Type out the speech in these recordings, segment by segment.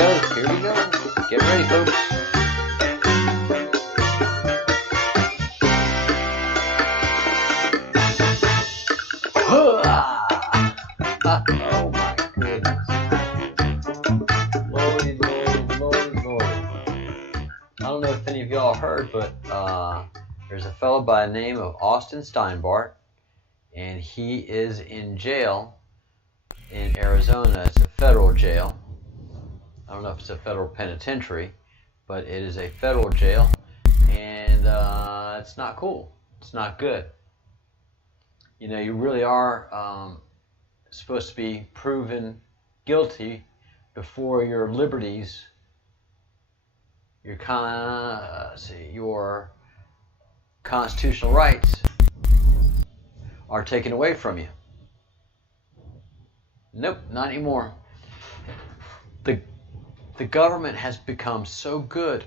go. Here we go. Get ready, folks. Oh my goodness. Lordy, Lordy, Lordy, Lordy. I don't know if any of y'all heard, but there's a fellow by the name of Austin Steinbart, and he is in jail in Arizona. It's a federal jail. I don't know if it's a federal penitentiary, but it is a federal jail, and it's not cool. It's not good. You know, you really are supposed to be proven guilty before your liberties, your constitutional rights are taken away from you. Nope, not anymore. The government has become so good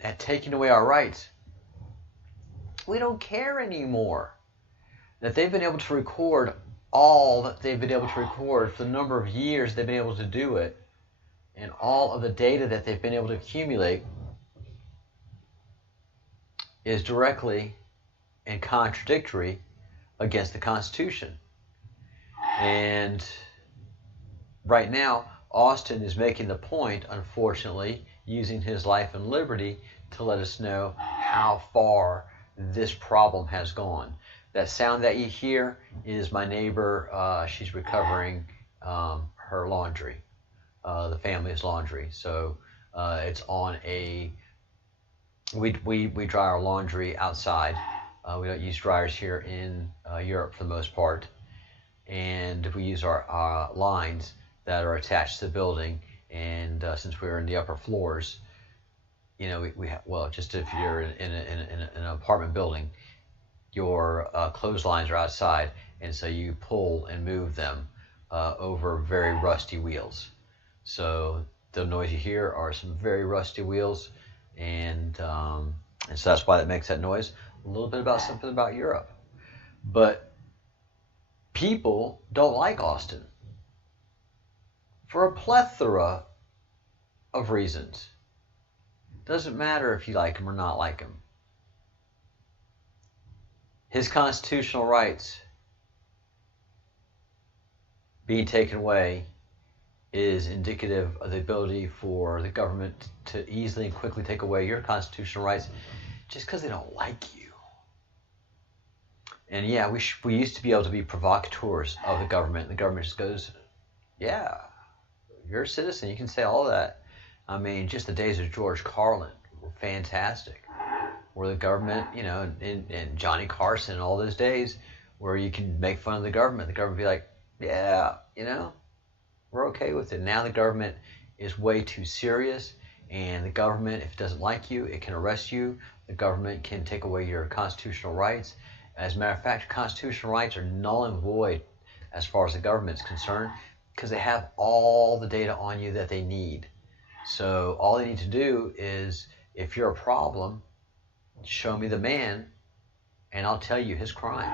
at taking away our rights, we don't care anymore that they've been able to record all that they've been able to record for the number of years they've been able to do it, and all of the data that they've been able to accumulate is directly and contradictory against the Constitution. And right now, Austin is making the point, unfortunately, using his life and liberty to let us know how far this problem has gone. That sound that you hear is my neighbor. She's recovering her laundry, the family's laundry. So it's on a, we dry our laundry outside. We don't use dryers here in Europe for the most part. And we use our lines that are attached to the building, and since we're in the upper floors, you know, well, just if you're in an apartment building, your clotheslines are outside, and so you pull and move them over very rusty wheels. So the noise you hear are some very rusty wheels, and so that's why that makes that noise. A little bit about something about Europe, but people don't like Austin for a plethora of reasons. Doesn't matter if you like him or not like him. His constitutional rights being taken away is indicative of the ability for the government to easily and quickly take away your constitutional rights just because they don't like you. And yeah, we used to be able to be provocateurs of the government. The government just goes, yeah, you're a citizen, you can say all that. I mean, just the days of George Carlin were fantastic, where the government, you know, and Johnny Carson and all those days where you can make fun of the government would be like, yeah, you know, we're okay with it. Now the government is way too serious, and the government, if it doesn't like you, it can arrest you. The government can take away your constitutional rights. As a matter of fact, your constitutional rights are null and void as far as the government is concerned, because they have all the data on you that they need. So all they need to do is, if you're a problem, show me the man, and I'll tell you his crime.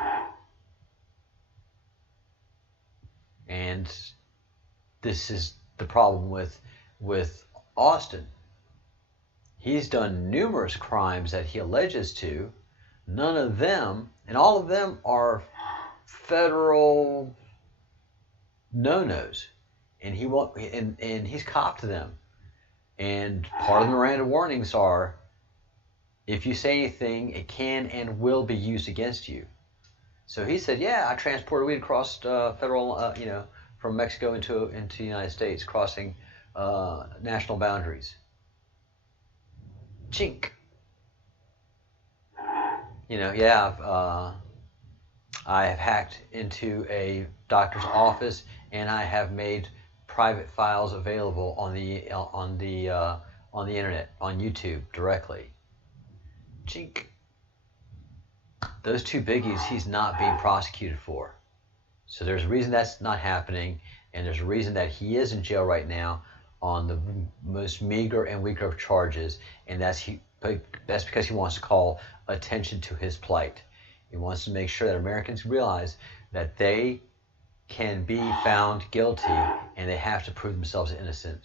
And this is the problem with Austin. He's done numerous crimes that he alleges to. None of them, and all of them are federal no-nos, and he won't, and he's copped them. And part of the Miranda warnings are, if you say anything, it can and will be used against you. So he said, yeah, I transported weed across federal, you know, from Mexico into the United States, crossing national boundaries. Chink. You know, yeah, I have hacked into a doctor's office, and I have made private files available on the internet, on YouTube directly. Chink. Those two biggies he's not being prosecuted for. So there's a reason that's not happening, and there's a reason that he is in jail right now on the most meager and weaker of charges, and that's because he wants to call attention to his plight. He wants to make sure that Americans realize that they can be found guilty, and they have to prove themselves innocent.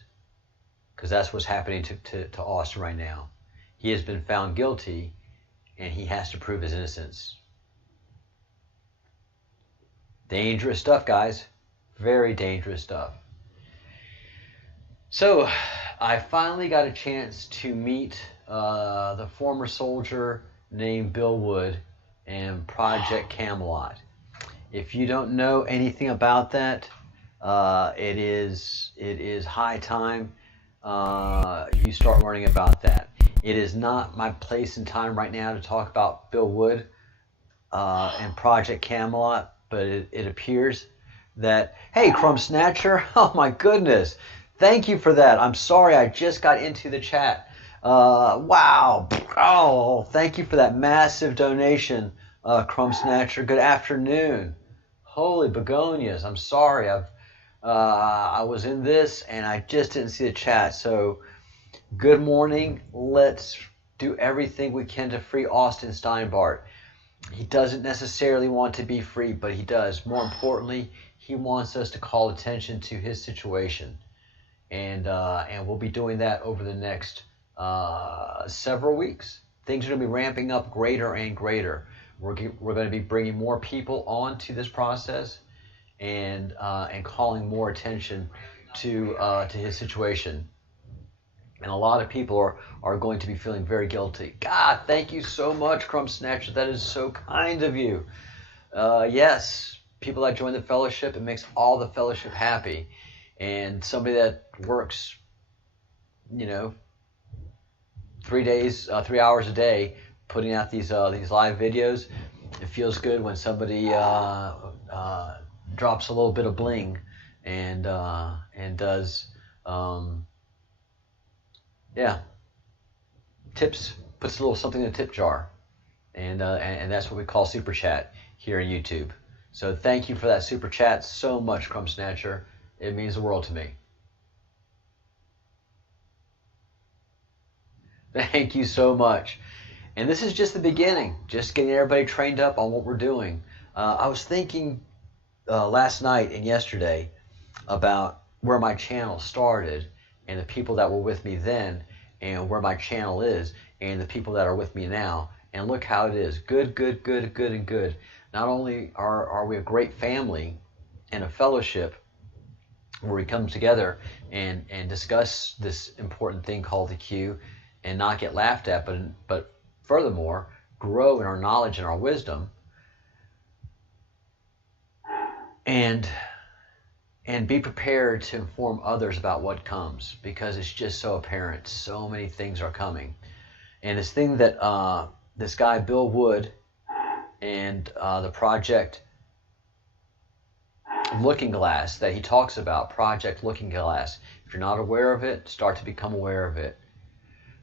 because that's what's happening to Austin right now. He has been found guilty, and he has to prove his innocence. Dangerous stuff, guys. Very dangerous stuff. So, I finally got a chance to meet the former soldier named Bill Wood and Project Camelot. If you don't know anything about that, it is high time you start learning about that. It is not my place and time right now to talk about Bill Wood and Project Camelot, but it appears that, hey, Crumb Snatcher, oh my goodness, thank you for that. I'm sorry, I just got into the chat. Wow, oh, thank you for that massive donation, Crumb Snatcher. Good afternoon. Holy begonias, I'm sorry, I was in this and I just didn't see the chat. So good morning. Let's do everything we can to free Austin Steinbart. He doesn't necessarily want to be free, but he does. More importantly, he wants us to call attention to his situation, and we'll be doing that over the next several weeks. Things are going to be ramping up greater and greater. We're going to be bringing more people onto this process, and calling more attention to his situation. And a lot of people are going to be feeling very guilty. God, thank you so much, Crumb Snatcher. That is so kind of you. Yes, people that join the fellowship, it makes all the fellowship happy. And somebody that works, 3 hours a day, putting out these live videos, it feels good when somebody drops a little bit of bling and does. Tips, puts a little something in the tip jar, and that's what we call super chat here on YouTube. So thank you for that super chat so much, Crumb Snatcher. It means the world to me. Thank you so much. And this is just the beginning, just getting everybody trained up on what we're doing. I was thinking last night and yesterday about where my channel started and the people that were with me then, and where my channel is, and the people that are with me now. And look how it is. Good, good, good, good, and good. Not only are we a great family and a fellowship where we come together and discuss this important thing called the Q and not get laughed at, but furthermore, grow in our knowledge and our wisdom, and be prepared to inform others about what comes, because it's just so apparent. So many things are coming. And this thing that this guy, Bill Wood, and the Project Looking Glass that he talks about, Project Looking Glass. If you're not aware of it, start to become aware of it.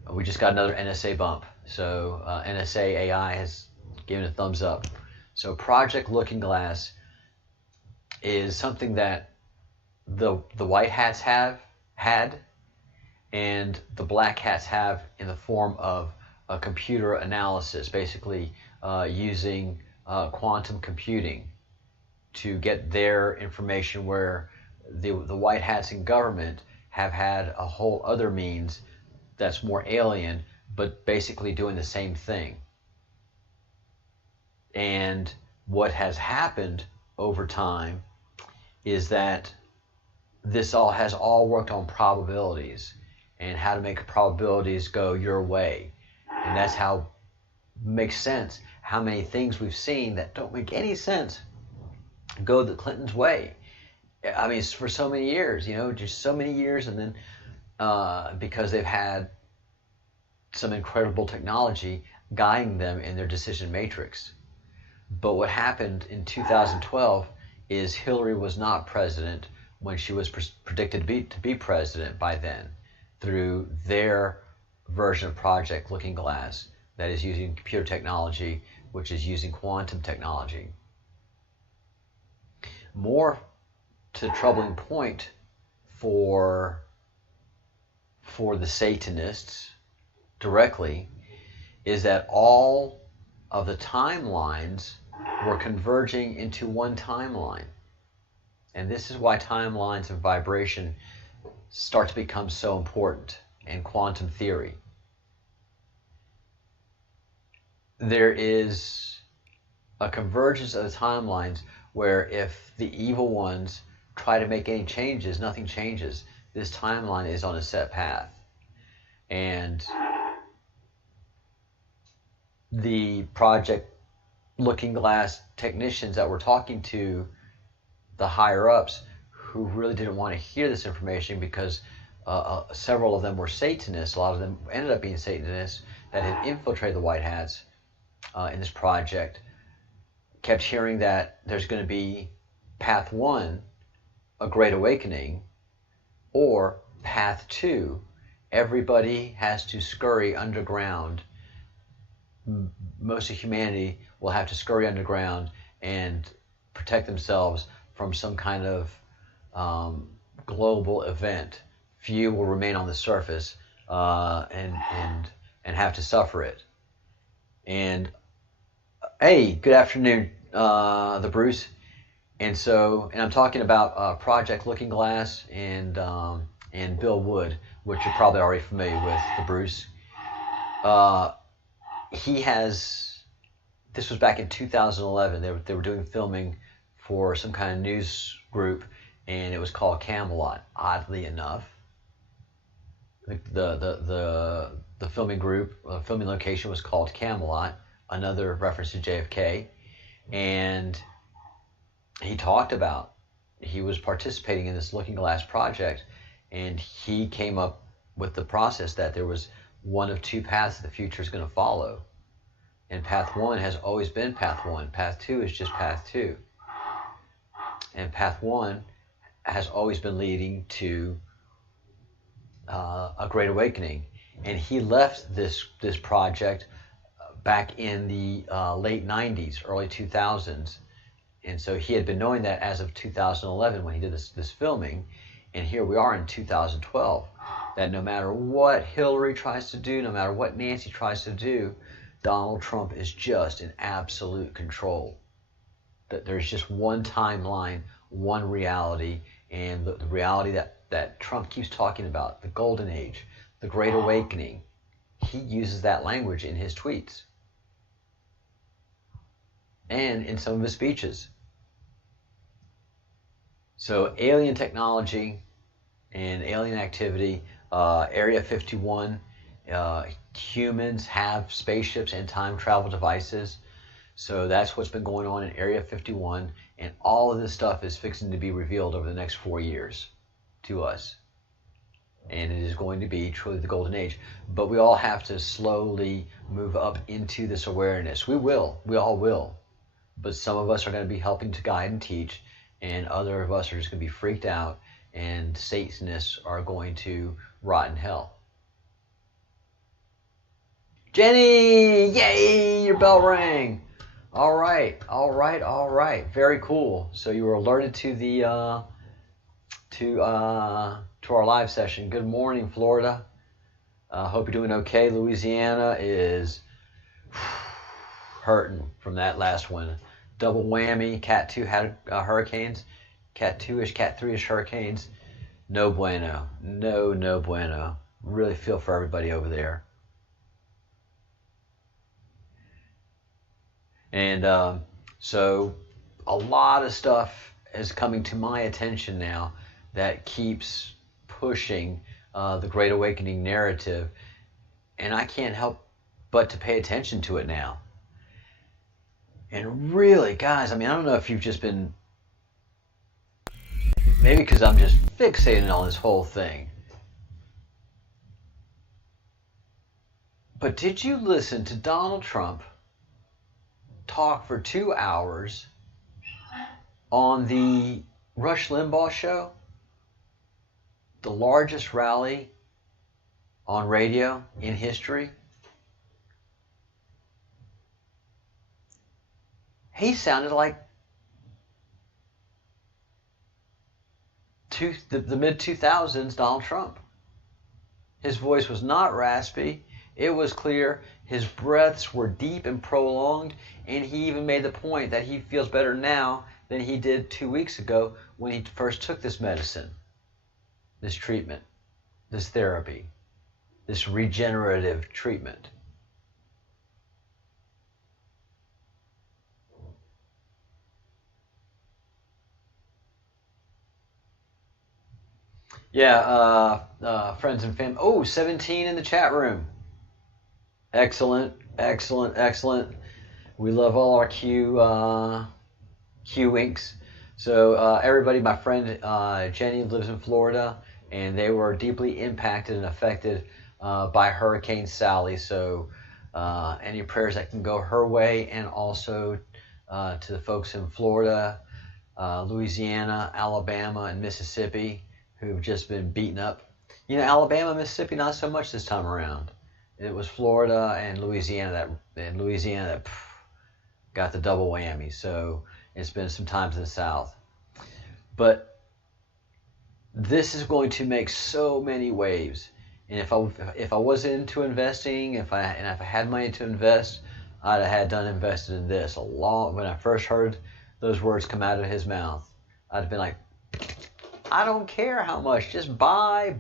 We just got another NSA bump. So NSA AI has given a thumbs up. So Project Looking Glass is something that the white hats had, and the black hats have, in the form of a computer analysis, basically using quantum computing to get their information, where the white hats in government have had a whole other means that's more alien, but basically doing the same thing. And what has happened over time is that this has all worked on probabilities and how to make probabilities go your way. And that's how makes sense how many things we've seen that don't make any sense go the Clintons' way. I mean, for so many years, just so many years, and then because they've had some incredible technology guiding them in their decision matrix. But what happened in 2012 is Hillary was not president when she was predicted to be president by then, through their version of Project Looking Glass that is using computer technology, which is using quantum technology. More to the troubling point for the Satanists directly is that all of the timelines were converging into one timeline. And this is why timelines and vibration start to become so important, and quantum theory. There is a convergence of the timelines where if the evil ones try to make any changes, nothing changes. This timeline is on a set path. And the Project Looking Glass technicians that were talking to the higher ups, who really didn't want to hear this information because several of them were Satanists. A lot of them ended up being Satanists that had infiltrated the White Hats in this project, kept hearing that there's going to be Path 1, a Great Awakening, or Path 2, everybody has to scurry underground. Most of humanity will have to scurry underground and protect themselves from some kind of global event. Few will remain on the surface and have to suffer it. And hey, good afternoon, the Bruce. And I'm talking about Project Looking Glass and Bill Wood, which you're probably already familiar with, the Bruce. This was back in 2011. They were doing filming for some kind of news group, and it was called Camelot. Oddly enough, the filming group, filming location was called Camelot. Another reference to JFK, and he talked about he was participating in this Looking Glass project, and he came up with the process that there was one of two paths the future is going to follow. And Path 1 has always been Path 1. Path 2 is just Path 2. And Path 1 has always been leading to a Great Awakening. And he left this project back in the late 90s, early 2000s. And so he had been knowing that as of 2011 when he did this filming. And here we are in 2012, that no matter what Hillary tries to do, no matter what Nancy tries to do, Donald Trump is just in absolute control. That there's just one timeline, one reality, and the reality that Trump keeps talking about, the Golden Age, the Great Awakening. He uses that language in his tweets and in some of his speeches. So alien technology and alien activity, Area 51, humans have spaceships and time travel devices. So that's what's been going on in Area 51, and all of this stuff is fixing to be revealed over the next 4 years to us. And it is going to be truly the Golden Age. But we all have to slowly move up into this awareness. We all will. But some of us are going to be helping to guide and teach, and other of us are just going to be freaked out, and Satanists are going to rot in hell. Jenny! Yay! Your bell rang! All right. Very cool. So you were alerted to the to our live session. Good morning, Florida. Hope you're doing okay. Louisiana is hurting from that last one. Double whammy. Cat 2 had hurricanes. Cat 2-ish, Cat 3-ish hurricanes. No bueno. No bueno. Really feel for everybody over there. And so a lot of stuff is coming to my attention now that keeps pushing the Great Awakening narrative, and I can't help but to pay attention to it now. And really, guys, I mean, I don't know if you've just been, maybe because I'm just fixated on this whole thing, but did you listen to Donald Trump talk for 2 hours on the Rush Limbaugh show? The largest rally on radio in history. He sounded like the mid-2000s Donald Trump. His voice was not raspy. It was clear. His breaths were deep and prolonged, and he even made the point that he feels better now than he did 2 weeks ago when he first took this medicine, this treatment. this therapy, this regenerative treatment. Yeah, friends and family. Oh, 17 in the chat room. Excellent, excellent, excellent. We love all our Q winks. So everybody, my friend Jenny lives in Florida, and they were deeply impacted and affected by Hurricane Sally. So any prayers that can go her way, and also to the folks in Florida, Louisiana, Alabama, and Mississippi who've just been beaten up. You know, Alabama, Mississippi, not so much this time around. It was Florida and Louisiana that got the double whammy. So it's been some times in the South. But this is going to make so many waves. And if I was into investing, if I had money to invest, I'd have invested in this when I first heard those words come out of his mouth. I'd have been like, I don't care how much, just buy.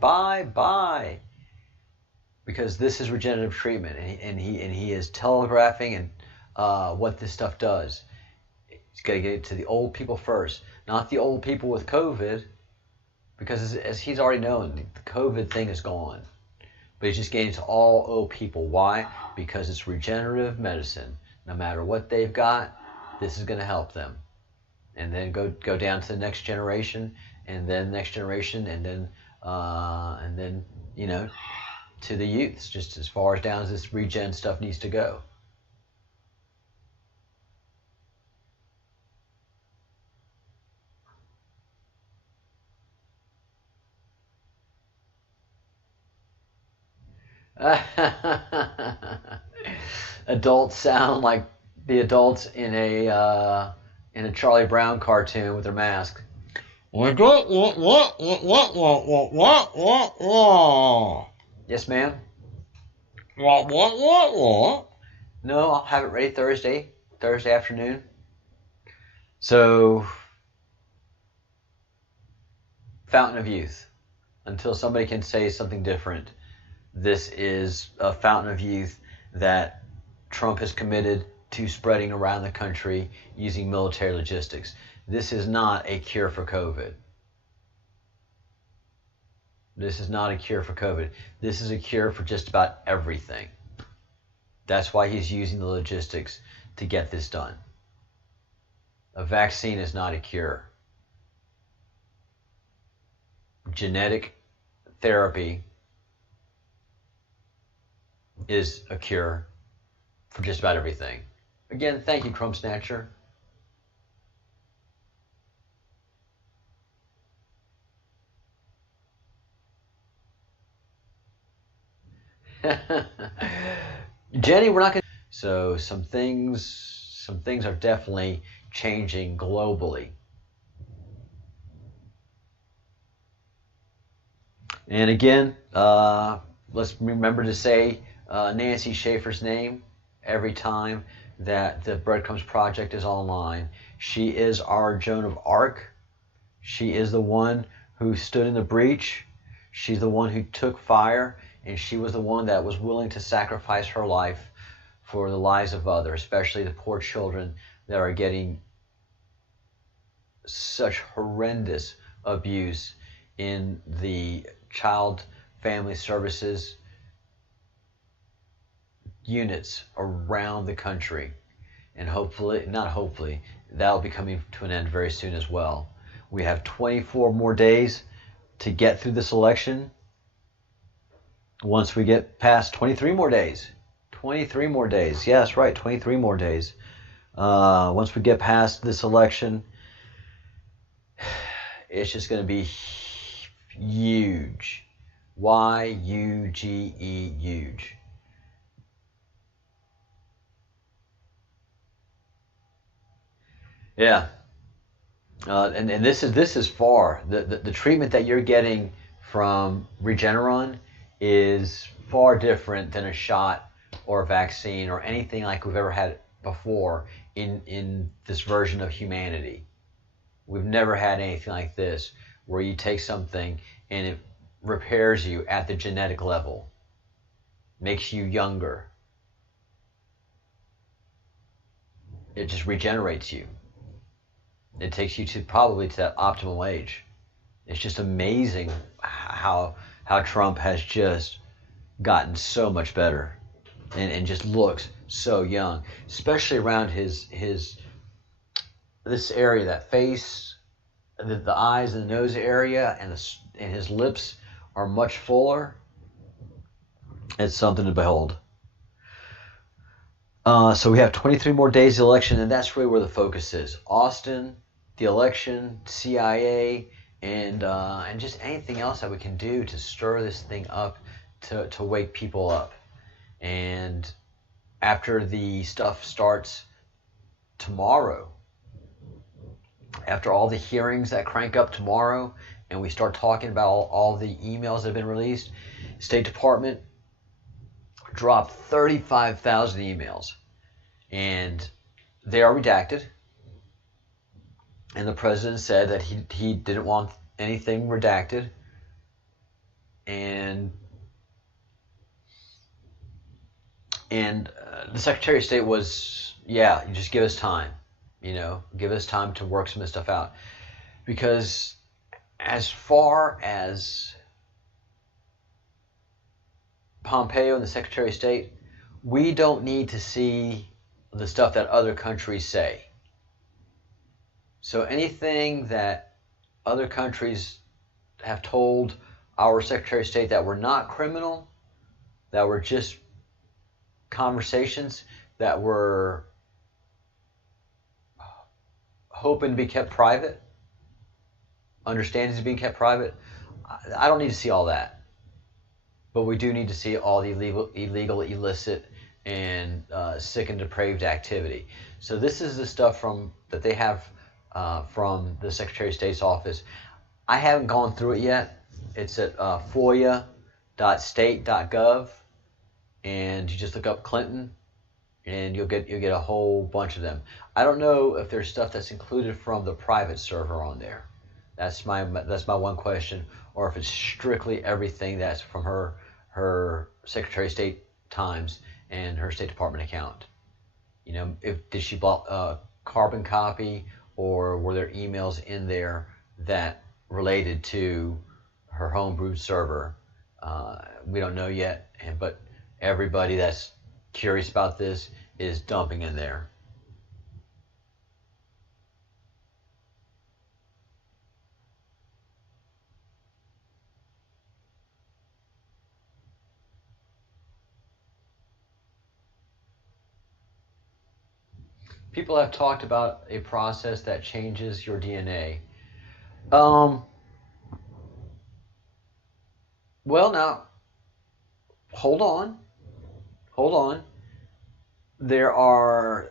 Because this is regenerative treatment, and he is telegraphing and what this stuff does. He's got to get it to the old people first, not the old people with COVID, because as he's already known, the COVID thing is gone. But he's just getting to all old people. Why? Because it's regenerative medicine. No matter what they've got, this is going to help them. And then go down to the next generation, and then next generation, and then you know, to the youths, just as far as down as this regen stuff needs to go. Adults sound like the adults in a Charlie Brown cartoon with their mask. Yes, ma'am. No, I'll have it ready Thursday afternoon. So, Fountain of Youth. Until somebody can say something different, this is a fountain of youth that Trump has committed to spreading around the country using military logistics. This is not a cure for COVID. This is not a cure for COVID. This is a cure for just about everything. That's why he's using the logistics to get this done. A vaccine is not a cure. Genetic therapy is a cure for just about everything. Again, thank you, Crumb Snatcher. Jenny, we're not going to... So some things are definitely changing globally. And again, let's remember to say Nancy Schaefer's name every time that the Breadcrumbs Project is online. She is our Joan of Arc. She is the one who stood in the breach. She's the one who took fire, and she was the one that was willing to sacrifice her life for the lives of others, especially the poor children that are getting such horrendous abuse in the child family services units around the country. And hopefully, that'll be coming to an end very soon as well. We have 24 more days to get through this election. Once we get past 23 more days. 23 more days. Yeah, that's right, 23 more days. Once we get past this election, it's just going to be huge. Y-U-G-E, huge. Yeah. And this is far. The treatment that you're getting from Regeneron is far different than a shot or a vaccine or anything like we've ever had before in this version of humanity. We've never had anything like this where you take something and it repairs you at the genetic level, makes you younger. It just regenerates you. It takes you to probably to that optimal age. It's just amazing how Trump has just gotten so much better and just looks so young, especially around his this area, that face, the eyes and the nose area, and his lips are much fuller. It's something to behold. So we have 23 more days of the election, and that's really where the focus is. Austin, the election, CIA, and just anything else that we can do to stir this thing up, to wake people up. And after the stuff starts tomorrow, after all the hearings that crank up tomorrow, and we start talking about all the emails that have been released, State Department dropped 35,000 emails, and they are redacted. And the president said that he didn't want anything redacted, and the Secretary of State was, yeah, you just give us time, give us time to work some of this stuff out, because as far as Pompeo and the Secretary of State, we don't need to see the stuff that other countries say. So anything that other countries have told our Secretary of State that were not criminal, that were just conversations that were hoping to be kept private, understandings of being kept private, I don't need to see all that. But we do need to see all the illegal, illicit, and sick and depraved activity. So this is the stuff that they have from the Secretary of State's office. I haven't gone through it yet. It's at foia.state.gov, and you just look up Clinton, and you'll get a whole bunch of them. I don't know if there's stuff that's included from the private server on there. That's my one question, or if it's strictly everything that's from her Secretary of State times and her State Department account. Did she carbon copy, or were there emails in there that related to her homebrewed server? We don't know yet, but everybody that's curious about this is dumping in there. People have talked about a process that changes your DNA. Well, now, hold on. There are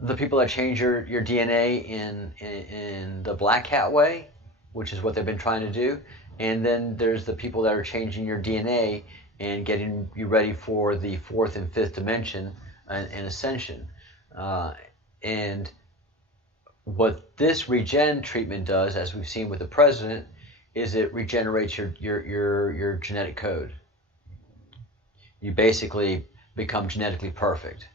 the people that change your DNA in the black hat way, which is what they've been trying to do. And then there's the people that are changing your DNA and getting you ready for the fourth and fifth dimension and ascension. And what this regen treatment does, as we've seen with the president, is it regenerates your genetic code. You basically become genetically perfect.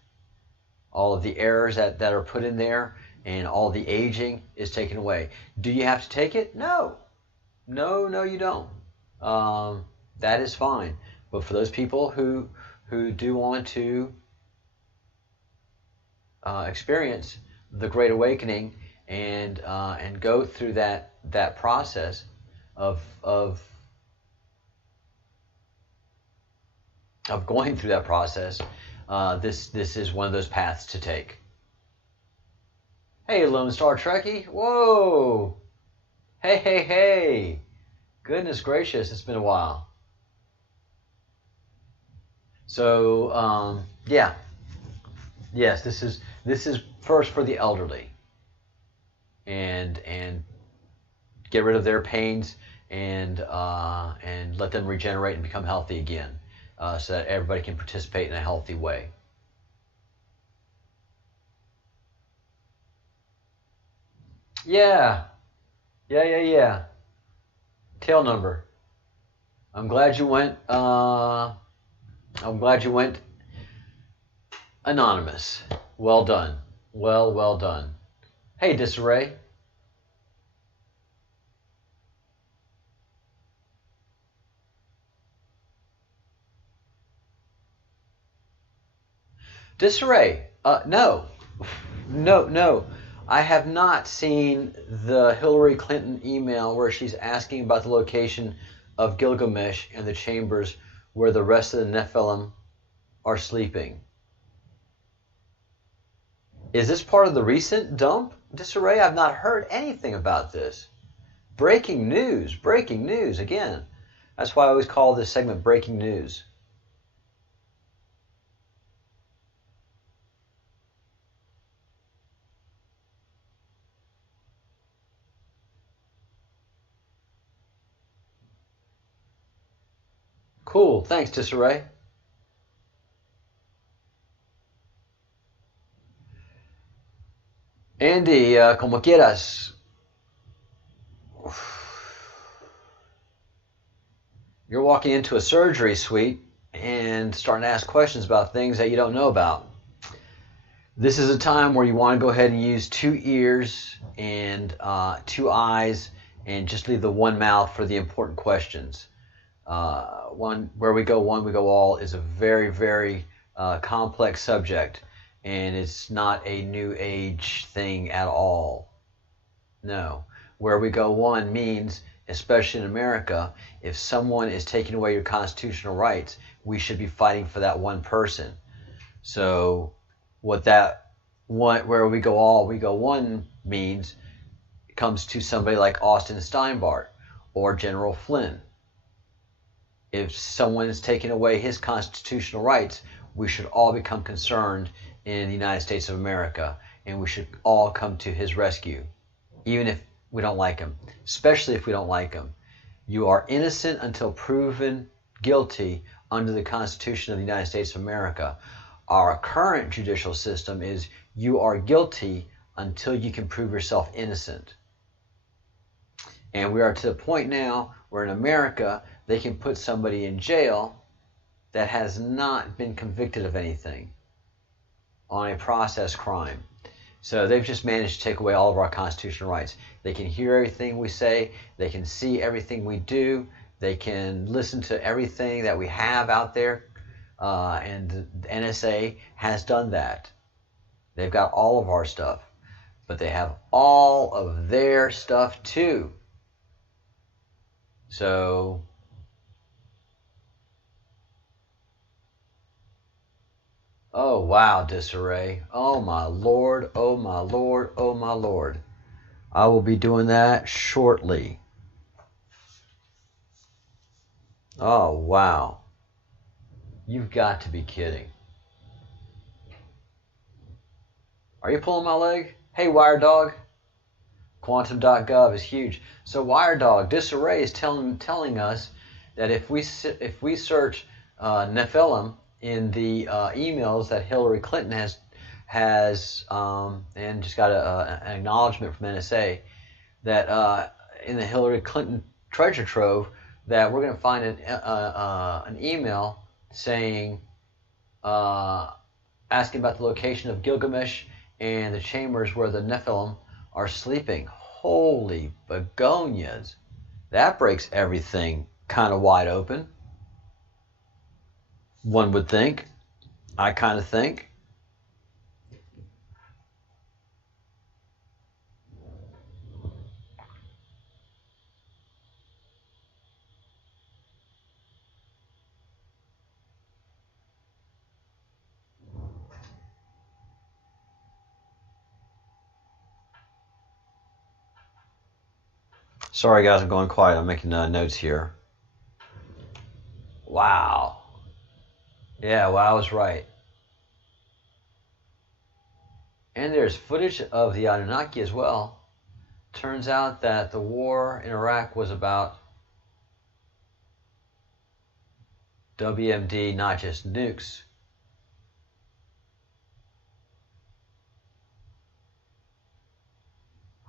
All of the errors that are put in there and all the aging is taken away. Do you have to take it? No, you don't. That is fine. But for those people who do want to experience the Great Awakening and go through that process of going through that process, this is one of those paths to take. Hey, Lone Star Trekkie! Whoa! Hey! Goodness gracious, it's been a while. So yeah. Yes, this is first for the elderly, and get rid of their pains and let them regenerate and become healthy again, so that everybody can participate in a healthy way. Yeah. Tail number. I'm glad you went. I'm glad you went anonymous. Well done. Well done. Hey, Disarray. Disarray. No. No. I have not seen the Hillary Clinton email where she's asking about the location of Gilgamesh and the chambers where the rest of the Nephilim are sleeping. Is this part of the recent dump, Disarray? I've not heard anything about this. Breaking news again. That's why I always call this segment Breaking News. Cool, thanks, Disarray. Andy, como quieras. You're walking into a surgery suite and starting to ask questions about things that you don't know about. This is a time where you want to go ahead and use 2 ears and 2 eyes and just leave the 1 mouth for the important questions. Where we go one, we go all is a very, very complex subject, and it's not a new age thing at all. No. Where we go one means, especially in America, if someone is taking away your constitutional rights, we should be fighting for that one person. So what that one, where we go all, we go one means, comes to somebody like Austin Steinbart or General Flynn. If someone is taking away his constitutional rights, we should all become concerned in the United States of America, and we should all come to his rescue, even if we don't like him, especially if we don't like him. You are innocent until proven guilty under the Constitution of the United States of America. Our current judicial system is you are guilty until you can prove yourself innocent. And we are to the point now where in America, they can put somebody in jail that has not been convicted of anything on a process crime. So they've just managed to take away all of our constitutional rights. They can hear everything we say. They can see everything we do. They can listen to everything that we have out there. And the NSA has done that. They've got all of our stuff. But they have all of their stuff too. So oh, wow, Disarray. Oh, my Lord, oh, my Lord, oh, my Lord. I will be doing that shortly. Oh, wow. You've got to be kidding. Are you pulling my leg? Hey, Wiredog. Quantum.gov is huge. So Wiredog, Disarray is telling us that if we search Nephilim in the emails that Hillary Clinton has and just got an acknowledgement from NSA that in the Hillary Clinton treasure trove that we're going to find an email saying asking about the location of Gilgamesh and the chambers where the Nephilim are sleeping. Holy begonias. That breaks everything kind of wide open. One would think. I kind of think. Sorry guys, I'm going quiet. I'm making notes here. Wow. Yeah, well, I was right. And there's footage of the Anunnaki as well. Turns out that the war in Iraq was about WMD, not just nukes.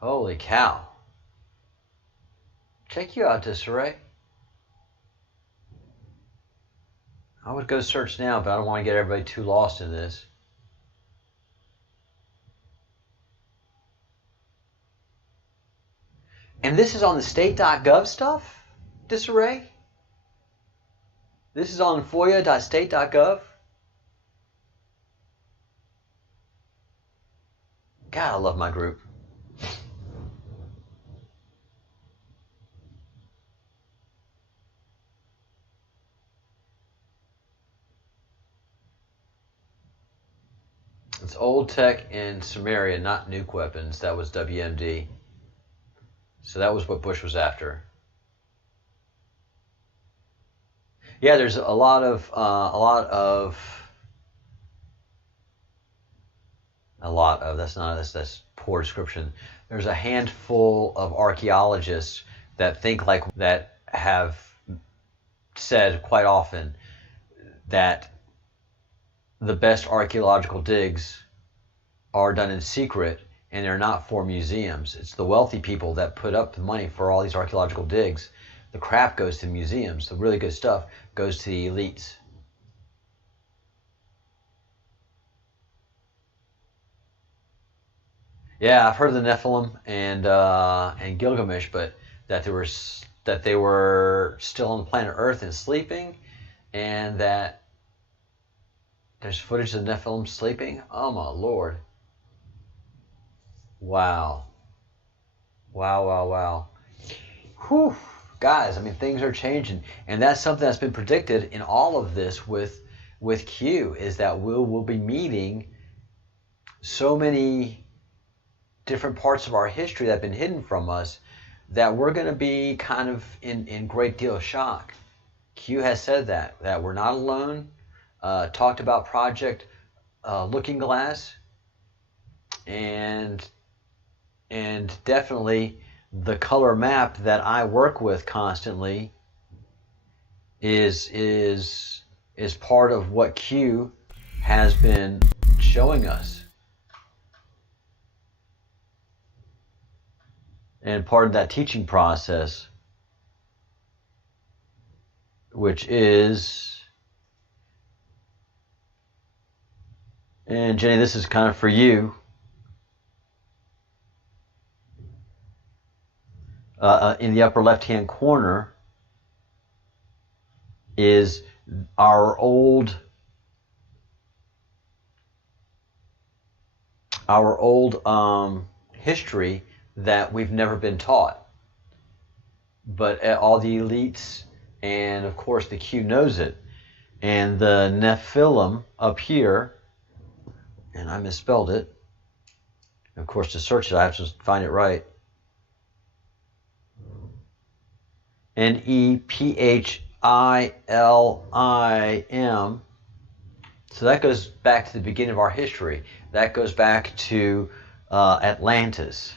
Holy cow. Check you out, Disarray. I would go search now, but I don't want to get everybody too lost in this. And this is on the state.gov stuff, disarray? This is on foia.state.gov? God, I love my group. It's old tech in Samaria, not nuke weapons. That was WMD. So that was what Bush was after. Yeah, there's a lot of that's poor description. There's a handful of archaeologists that think like that, have said quite often that the best archaeological digs are done in secret, and they're not for museums. It's the wealthy people that put up the money for all these archaeological digs. The crap goes to museums. The really good stuff goes to the elites. Yeah, I've heard of the Nephilim and Gilgamesh, but that they were still on the planet Earth and sleeping, and that there's footage of the Nephilim sleeping. Oh my Lord! Wow! Wow! Wow! Wow! Whew. Guys, I mean, things are changing, and that's something that's been predicted in all of this with Q, is that we'll be meeting so many different parts of our history that have been hidden from us that we're going to be kind of in great deal of shock. Q has said that we're not alone. Talked about Project Looking Glass, and definitely the color map that I work with constantly is part of what Q has been showing us. And part of that teaching process, which is, and Jenny, this is kind of for you. In the upper left-hand corner is our old history that we've never been taught, but all the elites and of course the Q knows it. And the Nephilim up here, and I misspelled it, of course to search it I have to find it right. Nephilim. So that goes back to the beginning of our history. That goes back to Atlantis.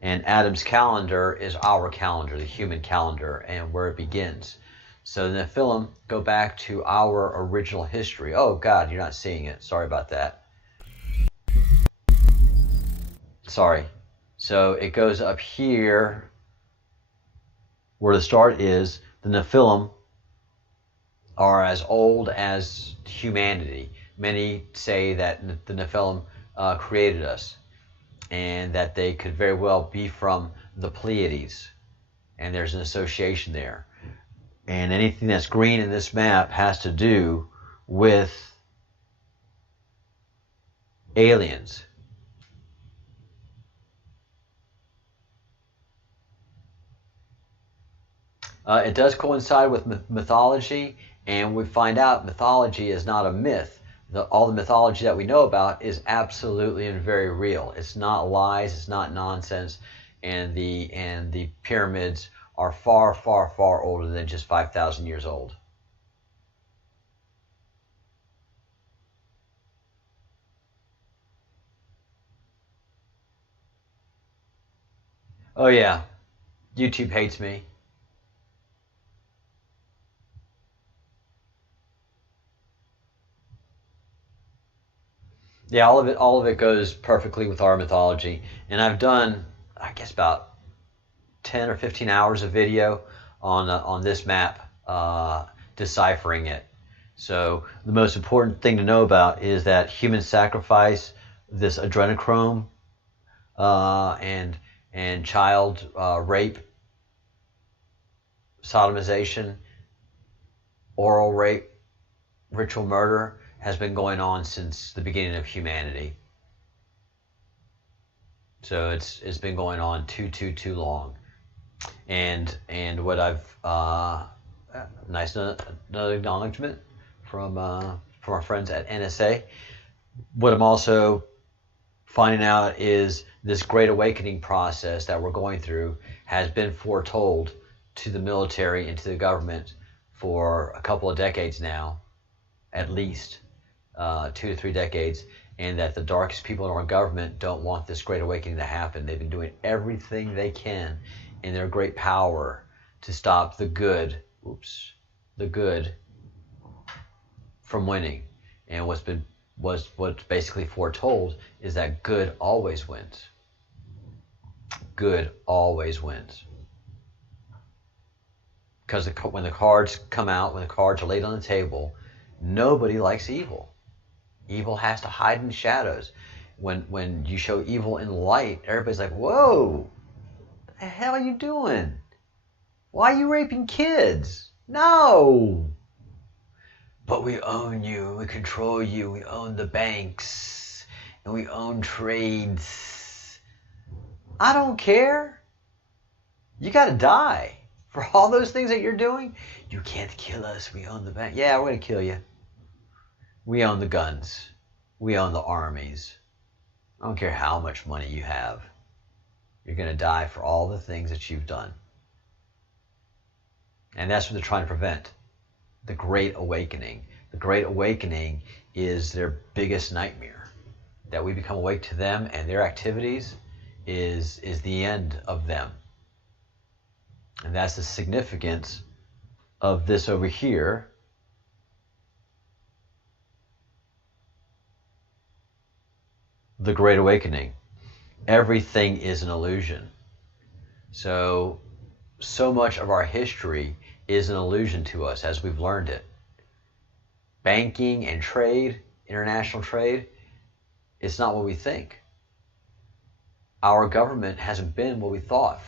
And Adam's calendar is our calendar, the human calendar, and where it begins. So the Nephilim go back to our original history. Oh God, you're not seeing it. Sorry about that. Sorry. So it goes up here where the start is. The Nephilim are as old as humanity. Many say that the Nephilim created us, and that they could very well be from the Pleiades, and there's an association there. And anything that's green in this map has to do with aliens. It does coincide with mythology, and we find out mythology is not a myth. All the mythology that we know about is absolutely and very real. It's not lies, it's not nonsense, and the pyramids are far, far, far older than just 5,000 years old. Oh yeah, YouTube hates me. Yeah, all of it goes perfectly with our mythology. And I've done, I guess, about 10 or 15 hours of video on this map, deciphering it. So the most important thing to know about is that human sacrifice, this adrenochrome, and child rape, sodomization, oral rape, ritual murder has been going on since the beginning of humanity. So it's been going on too long. And what I've nice another acknowledgement from our friends at NSA. What I'm also finding out is this great awakening process that we're going through has been foretold to the military and to the government for a couple of decades now, at least 2 to 3 decades, and that the darkest people in our government don't want this great awakening to happen. They've been doing everything they can in their great power to stop the good from winning. And what's basically foretold is that good always wins. Good always wins. Because when the cards come out, when the cards are laid on the table, nobody likes evil. Evil has to hide in the shadows. When you show evil in the light, everybody's like, whoa, what the hell are you doing? Why are you raping kids? No! But we own you, we control you, we own the banks, and we own trades. I don't care. You gotta die. For all those things that you're doing, you can't kill us, we own the bank. Yeah, we're gonna kill you. We own the guns. We own the armies. I don't care how much money you have. You're gonna die for all the things that you've done. And that's what they're trying to prevent. The Great Awakening. The Great Awakening is their biggest nightmare. That we become awake to them and their activities is the end of them. And that's the significance of this over here. The Great Awakening. Everything is an illusion. So much of our history is an illusion to us as we've learned it. Banking and trade, international trade, it's not what we think. Our government hasn't been what we thought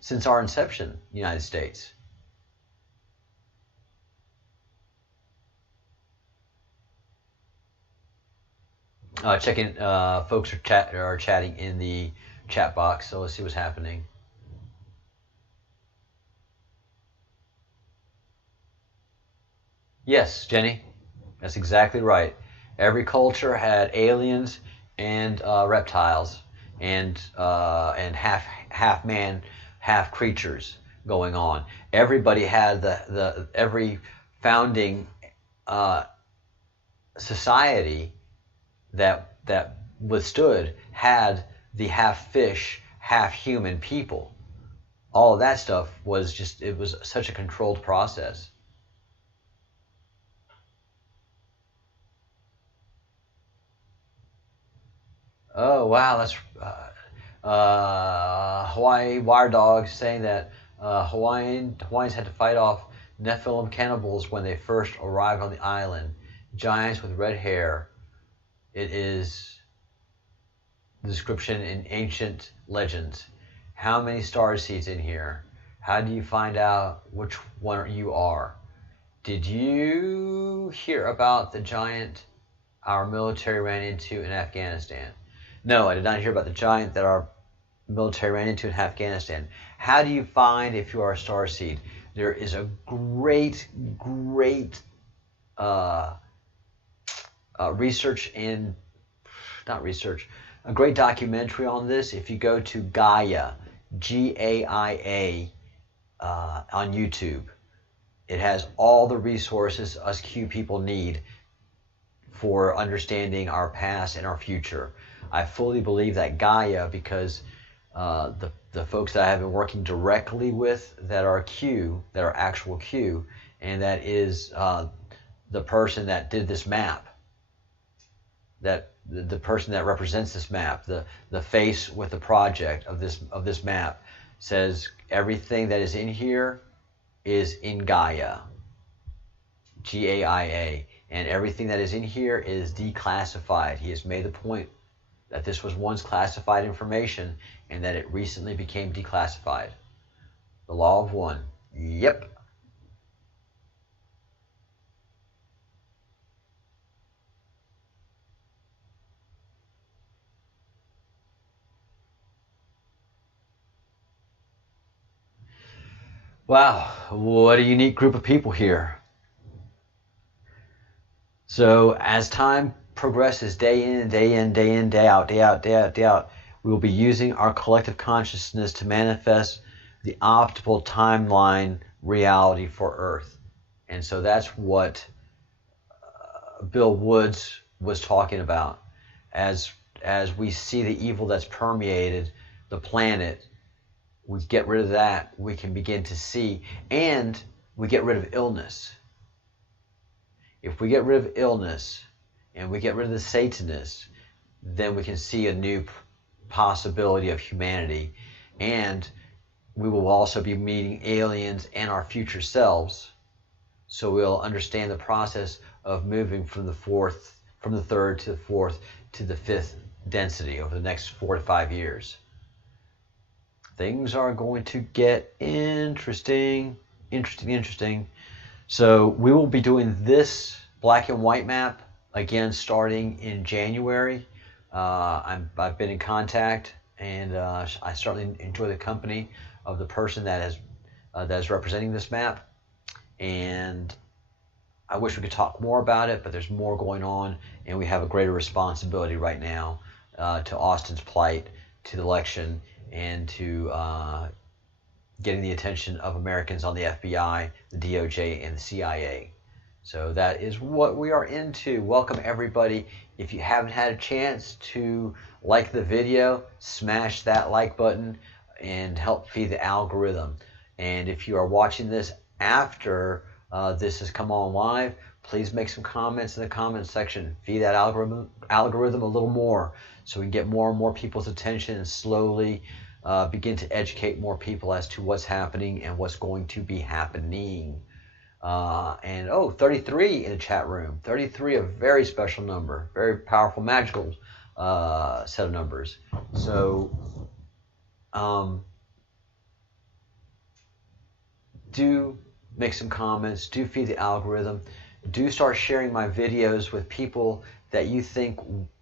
since our inception, United States. Checking, folks are chatting in the chat box, so let's see what's happening. Yes, Jenny, that's exactly right. Every culture had aliens and reptiles and half man, half creatures going on. Everybody had every founding society that withstood had the half fish, half human people. All of that stuff was it was such a controlled process. Oh wow, that's Hawaii Wire Dog saying that Hawaiians had to fight off Nephilim cannibals when they first arrived on the island. Giants with red hair. It is the description in ancient legends. How many star seeds in here? How do you find out which one you are? Did you hear about the giant our military ran into in Afghanistan? No, I did not hear about the giant that our military ran into in Afghanistan. How do you find if you are a starseed? There is a great a great documentary on this. If you go to Gaia, Gaia, on YouTube, it has all the resources us Q people need for understanding our past and our future. I fully believe that Gaia, because the folks that I have been working directly with that are Q, that are actual Q, and that is the person that did this map, that the person that represents this map, the face with the project of this map, says everything that is in here is in Gaia. GAIA. And everything that is in here is declassified. He has made the point that this was once classified information and that it recently became declassified. The law of one. Yep. Wow, what a unique group of people here. So as time progresses, day in, day in, day in, day out, day out, day out, day out, we will be using our collective consciousness to manifest the optimal timeline reality for Earth. And so that's what Bill Woods was talking about. As we see the evil that's permeated the planet, we get rid of that, we can begin to see, and we get rid of illness. If we get rid of illness and we get rid of the Satanists, then we can see a new possibility of humanity. And we will also be meeting aliens and our future selves. So we'll understand the process of moving from the third to the fourth to the fifth density over the next 4 to 5 years. Things are going to get interesting. So we will be doing this black and white map again starting in January. I've been in contact, and I certainly enjoy the company of the person that is representing this map. And I wish we could talk more about it, but there's more going on, and we have a greater responsibility right now to Austin's plight, to the election, and to getting the attention of Americans on the FBI, the DOJ, and the CIA. So that is what we are into. Welcome everybody. If you haven't had a chance to like the video, smash that like button and help feed the algorithm. And if you are watching this after this has come on live, please make some comments in the comment section. Feed that algorithm a little more so we can get more and more people's attention and slowly begin to educate more people as to what's happening and what's going to be happening. And 33 in the chat room. 33, a very special number, very powerful, magical set of numbers. So do make some comments, do feed the algorithm, do start sharing my videos with people that you think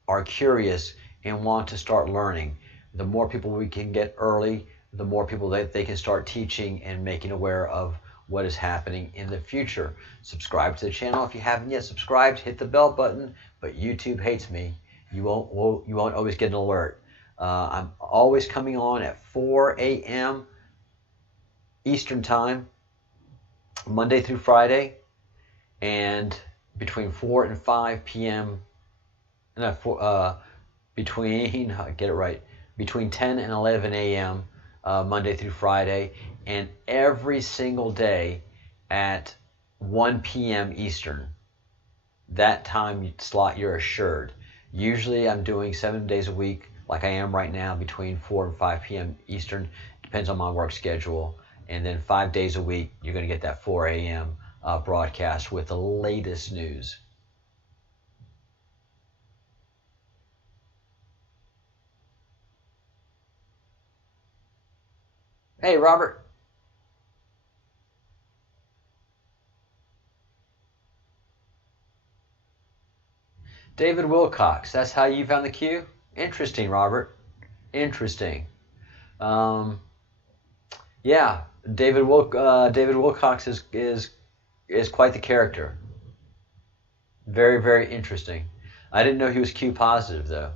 are curious and want to start learning. The more people we can get early, the more people that they can start teaching and making aware of what is happening in the future. Subscribe to the channel if you haven't yet subscribed. Hit the bell button, but YouTube hates me. You won't always get an alert. I'm always coming on at 4 a.m. Eastern Time, Monday through Friday, and between 4 and 5 p.m. Between 10 and 11 a.m. Monday through Friday, and every single day at 1 p.m. Eastern. That time slot you're assured. Usually I'm doing 7 days a week, like I am right now, between 4 and 5 p.m. Eastern. Depends on my work schedule. And then 5 days a week, you're going to get that 4 a.m. Broadcast with the latest news. Hey, Robert. David Wilcox, that's how you found the queue? Interesting, Robert. Interesting. Yeah, David Wilcox is quite the character. Very, very interesting. I didn't know he was Q positive, though.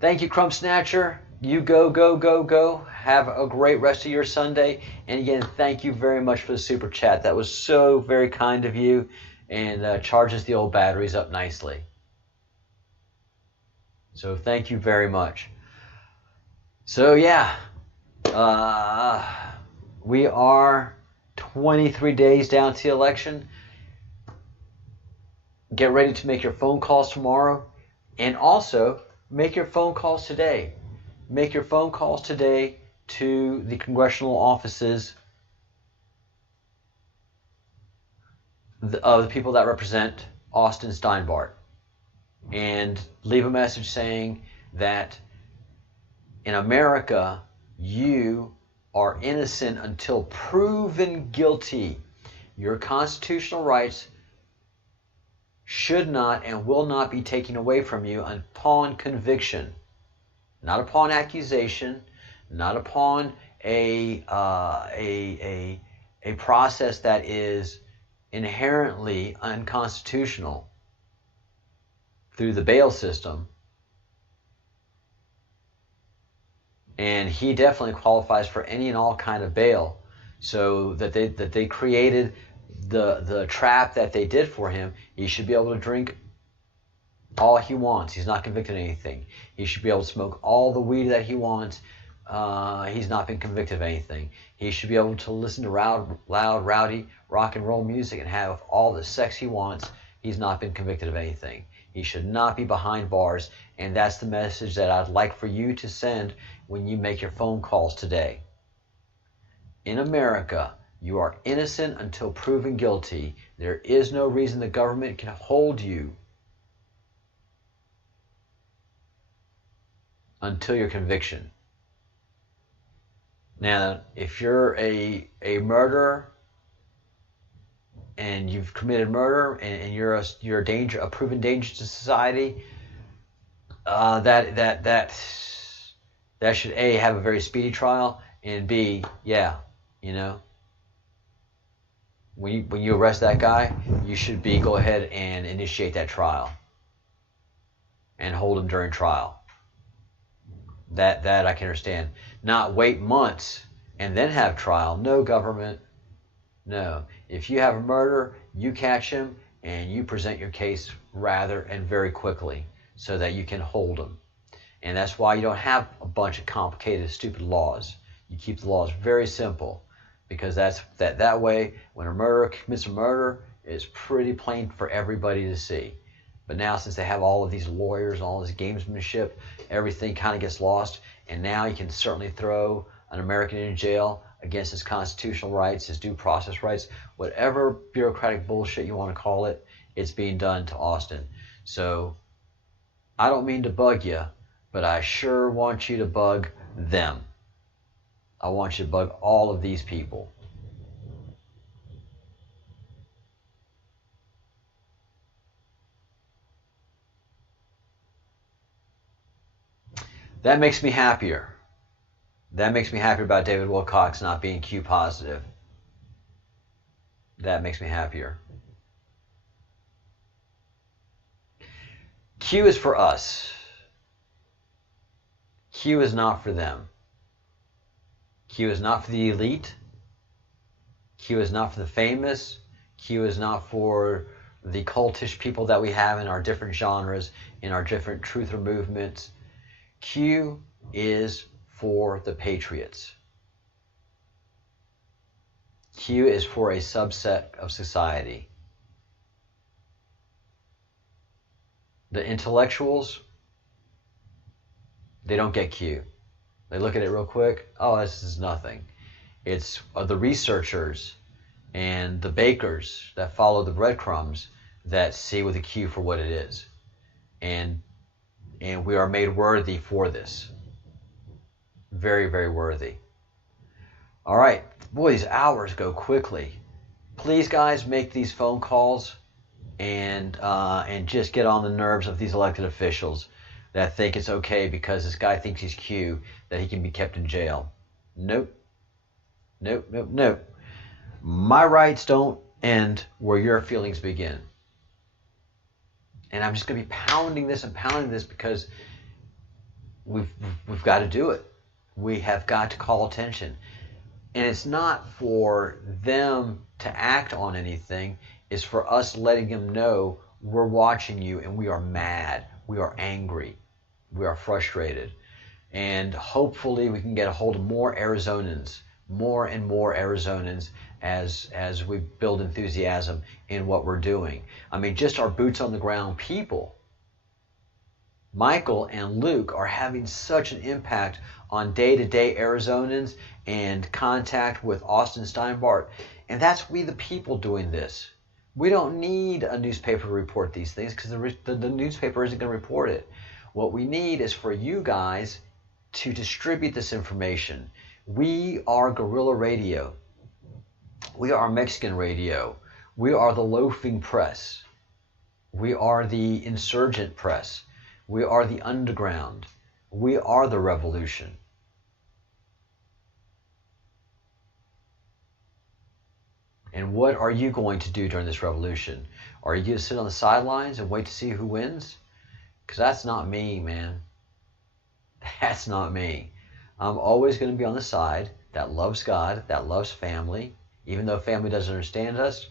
Thank you, Crumb Snatcher. You go, go, go, go. Have a great rest of your Sunday. And again, thank you very much for the super chat. That was so very kind of you, and charges the old batteries up nicely. So thank you very much. So yeah, we are 23 days down to the election. Get ready to make your phone calls tomorrow, and also make your phone calls today. Make your phone calls today to the congressional offices of the people that represent Austin Steinbart, and leave a message saying that in America, you are innocent until proven guilty. Your constitutional rights should not and will not be taken away from you upon conviction, not upon accusation, not upon a process that is inherently unconstitutional through the bail system. And he definitely qualifies for any and all kind of bail. So that they created the trap that they did for him. He should be able to drink all he wants. He's not convicted of anything. He should be able to smoke all the weed that he wants. He's not been convicted of anything. He should be able to listen to loud, rowdy rock and roll music and have all the sex he wants. He's not been convicted of anything. He should not be behind bars. And that's the message that I'd like for you to send when you make your phone calls today. In America, you are innocent until proven guilty. There is no reason the government can hold you until your conviction. Now, if you're a murderer and you've committed murder and you're a proven danger to society, that should A, have a very speedy trial, and B, yeah, you know, when you arrest that guy, you should go ahead and initiate that trial and hold him during trial. That I can understand. Not wait months and then have trial. No, government. No. If you have a murder, you catch him and you present your case rather and very quickly so that you can hold him. And that's why you don't have a bunch of complicated, stupid laws. You keep the laws very simple, because that way, when a murderer commits a murder, it's pretty plain for everybody to see. But now, since they have all of these lawyers and all this gamesmanship, everything kind of gets lost. And now you can certainly throw an American in jail against his constitutional rights, his due process rights, whatever bureaucratic bullshit you want to call it, it's being done to Austin. So I don't mean to bug you, but I sure want you to bug them. I want you to bug all of these people. That makes me happier. That makes me happier about David Wilcox not being Q positive. That makes me happier. Q is for us. Q is not for them. Q is not for the elite. Q is not for the famous. Q is not for the cultish people that we have in our different genres, in our different truther movements. Q is for the patriots. Q is for a subset of society. The intellectuals, they don't get Q. They look at it real quick. Oh, this is nothing. It's the researchers and the bakers that follow the breadcrumbs that see with a Q for what it is. And we are made worthy for this. Very, very worthy. All right. Boy, these hours go quickly. Please, guys, make these phone calls and just get on the nerves of these elected officials that think it's okay because this guy thinks he's Q that he can be kept in jail. Nope. Nope, nope, nope. My rights don't end where your feelings begin. And I'm just going to be pounding this because we've got to do it. We have got to call attention. And it's not for them to act on anything. It's for us letting them know we're watching you and we are mad. We are angry. We are frustrated. And hopefully we can get a hold of more Arizonans, more and more Arizonans as we build enthusiasm in what we're doing. I mean, just our boots on the ground people. Michael and Luke are having such an impact on day-to-day Arizonans and contact with Austin Steinbart. And that's we the people doing this. We don't need a newspaper to report these things because the newspaper isn't going to report it. What we need is for you guys to distribute this information. We are guerrilla radio. We are Mexican radio. We are the loafing press. We are the insurgent press. We are the underground. We are the revolution. And what are you going to do during this revolution? Are you going to sit on the sidelines and wait to see who wins? Because that's not me, man. That's not me. I'm always going to be on the side that loves God, that loves family, even though family doesn't understand us.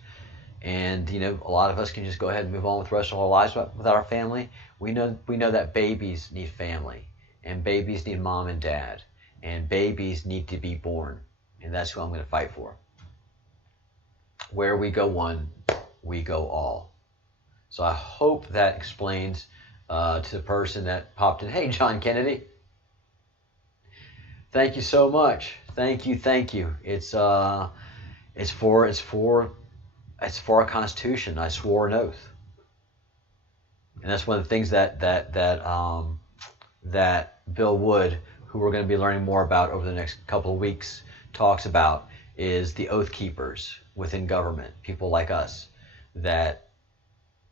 And, you know, a lot of us can just go ahead and move on with the rest of our lives without our family. We know that babies need family, and babies need mom and dad, and babies need to be born. And that's who I'm going to fight for. Where we go one, we go all. So I hope that explains to the person that popped in. Hey, John Kennedy. Thank you so much. Thank you. It's for our Constitution. I swore an oath, and that's one of the things that Bill Wood, who we're going to be learning more about over the next couple of weeks, talks about, is the oath keepers within government. People like us that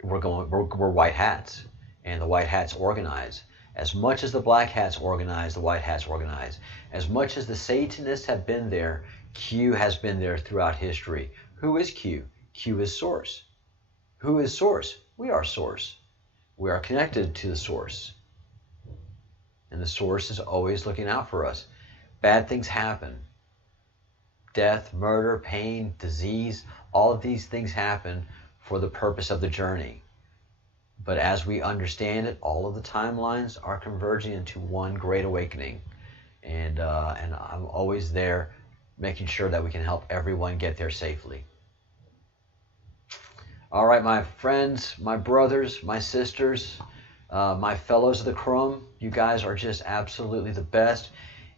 we're white hats, and the white hats organize. As much as the black hats organize, the white hats organize. As much as the Satanists have been there, Q has been there throughout history. Who is Q? Q is source. Who is source? We are source. We are connected to the source. And the source is always looking out for us. Bad things happen. Death, murder, pain, disease, all of these things happen for the purpose of the journey. But as we understand it, all of the timelines are converging into one great awakening. And I'm always there making sure that we can help everyone get there safely. All right, my friends, my brothers, my sisters, my fellows of the Chrome, you guys are just absolutely the best.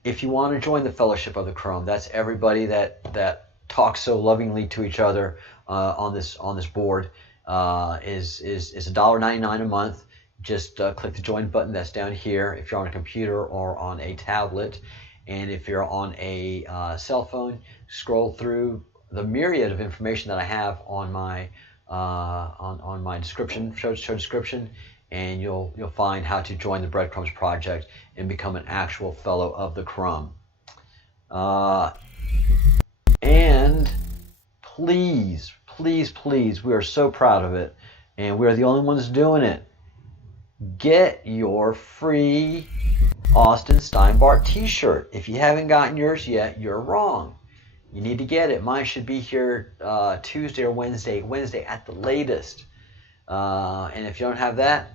If you want to join the Fellowship of the Chrome, that's everybody that talks so lovingly to each other on this board. Is $1.99 a month. Just click the join button that's down here if you're on a computer or on a tablet. And if you're on a cell phone, scroll through the myriad of information that I have on my description, show description, and you'll find how to join the Breadcrumbs Project and become an actual fellow of the Crumb. And please, we are so proud of it, and we are the only ones doing it. Get your free Austin Steinbart t-shirt. If you haven't gotten yours yet, you're wrong. You need to get it. Mine should be here Tuesday or Wednesday at the latest. And if you don't have that,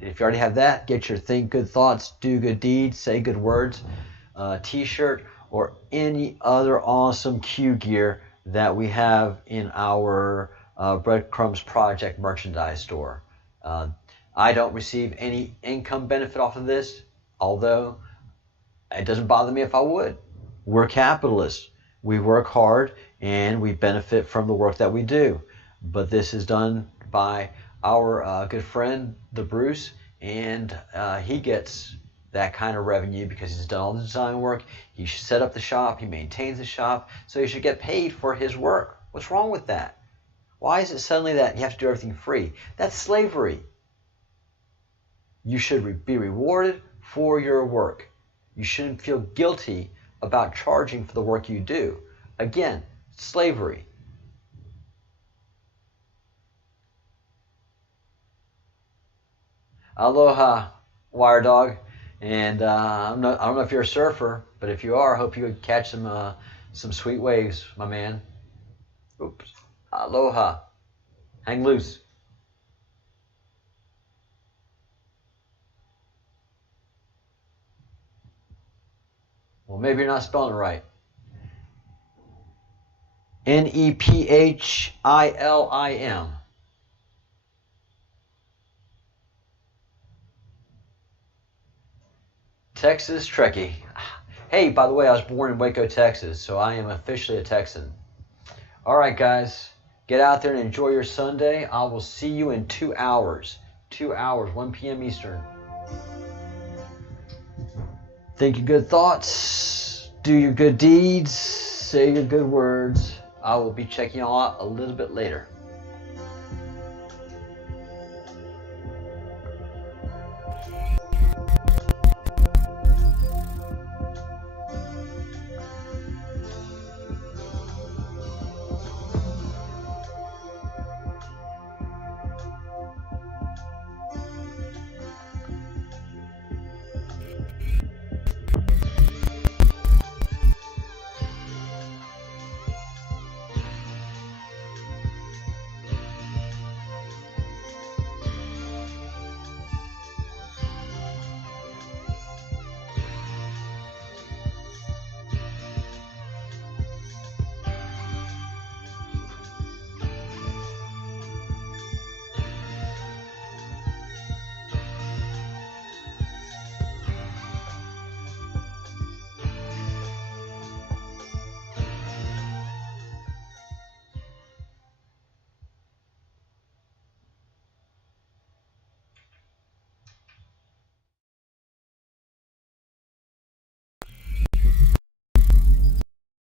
if you already have that, get your Think Good Thoughts, Do Good Deeds, Say Good Words t-shirt, or any other awesome Q gear that we have in our Breadcrumbs Project merchandise store. I don't receive any income benefit off of this, although it doesn't bother me if I would. We're capitalists. We work hard and we benefit from the work that we do. But this is done by our good friend, the Bruce, and he gets that kind of revenue because he's done all the design work. He set up the shop, he maintains the shop, so he should get paid for his work. What's wrong with that? Why is it suddenly that you have to do everything free? That's slavery. You should be rewarded for your work. You shouldn't feel guilty about charging for the work you do. Again, slavery. Aloha, Wire Dog. And I don't know if you're a surfer, but if you are, I hope you would catch some sweet waves, my man. Oops. Aloha. Hang loose. Well, maybe you're not spelling it right. Nephilim. Texas Trekkie. Hey, by the way, I was born in Waco, Texas, so I am officially a Texan. All right, guys. Get out there and enjoy your Sunday. I will see you in 2 hours. 2 hours, 1 p.m. Eastern. Think your good thoughts. Do your good deeds. Say your good words. I will be checking you all out a little bit later.